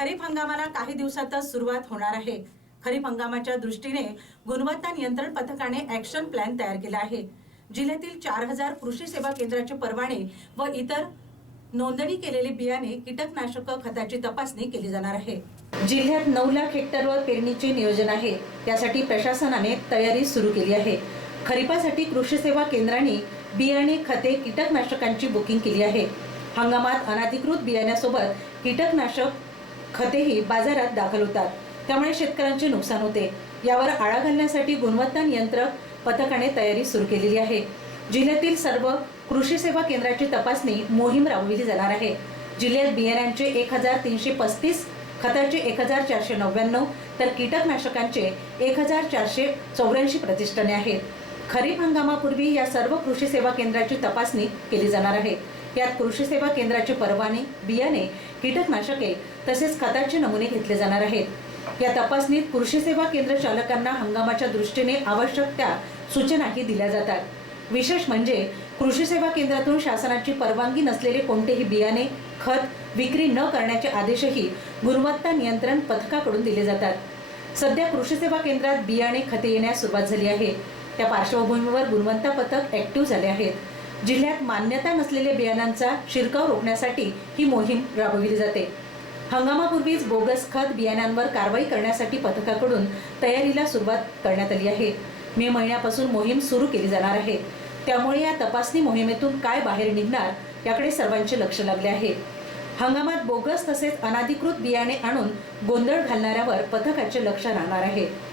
खरीप हंगामाला काही दिवसातच सुरुवात होणार आहे. खरीप हंगामाच्या दृष्टीने गुणवत्ता नियंत्रण पथकाने ऍक्शन प्लॅन तयार केला आहे. जिल्ह्यातील चार हजार कृषी सेवा केंद्राचे परवाने व इतर नोंदणी केलेले बियाणे कीटकनाशक खताची तपासणी केली जाणार आहे. जिल्ह्यात नऊ लाख हेक्टरवर पेरणीचे नियोजन आहे. त्यासाठी प्रशासनाने तयारी सुरू केली आहे. खरीपासाठी कृषी सेवा केंद्रांनी बियाणे खते कीटकनाशकांची बुकिंग केली आहे. हंगामात अनधिकृत बियाण्यासोबत कीटकनाशक खतेही बाजारात दाखल होतात. त्यामुळे शेतकऱ्यांचे नुकसान होते. यावर आळा घालण्यासाठी गुणवत्ता नियंत्रक पथकाने तयारी सुरू केलेली आहे. जिल्ह्यातील सर्व कृषी सेवा केंद्राची तपासणी मोहीम राबविली जाणार आहे. जिल्ह्यात बियाण्यांचे एक हजार तीनशे पस्तीस खताचे एक हजार चारशे नव्याण्णव तर कीटकनाशकांचे एक हजार चारशे चौऱ्याऐंशी प्रतिष्ठाने आहेत. खरीप हंगामापूर्वी या सर्व कृषी सेवा केंद्राची तपासणी केली जाणार आहे. यात कृषी सेवा केंद्राचे परवाने बियाणे कीटकनाशके तसेच खताचे नमुने घेतले जाणार आहेत. या तपासणीत कृषी सेवा केंद्र चालकांना हंगामाच्या दृष्टीने आवश्यक त्या सूचनाही दिल्या जातात. विशेष म्हणजे कृषी सेवा केंद्रातून शासनाची परवानगी नसलेले कोणतेही बियाणे खत विक्री न करण्याचे आदेशही गुणवत्ता नियंत्रण पथकाकडून दिले जातात. सध्या कृषी सेवा केंद्रात बियाणे खते येण्यास सुरुवात झाली आहे. त्या पार्श्वभूमीवर गुणवंता पथक ऍक्टिव्ह झाले आहेत. जिल्ह्यात मान्यता नसलेल्या बियाणांचा शिरकाव रोखण्यासाठी ही मोहीम राबविली जाते. हंगामापूर्वीच बोगस खत बियाण्यांवर कारवाई करण्यासाठी पथकाकडून तयारीला सुरुवात करण्यात आली आहे. मे महिन्यापासून मोहीम सुरू केली जाणार आहे. त्यामुळे या तपासणी मोहिमेतून काय बाहेर निघणार याकडे सर्वांचे लक्ष लागले आहे. हंगामात बोगस तसेच अनाधिकृत बियाणे आणून गोंधळ घालणाऱ्यावर पथकाचे लक्ष राहणार आहे.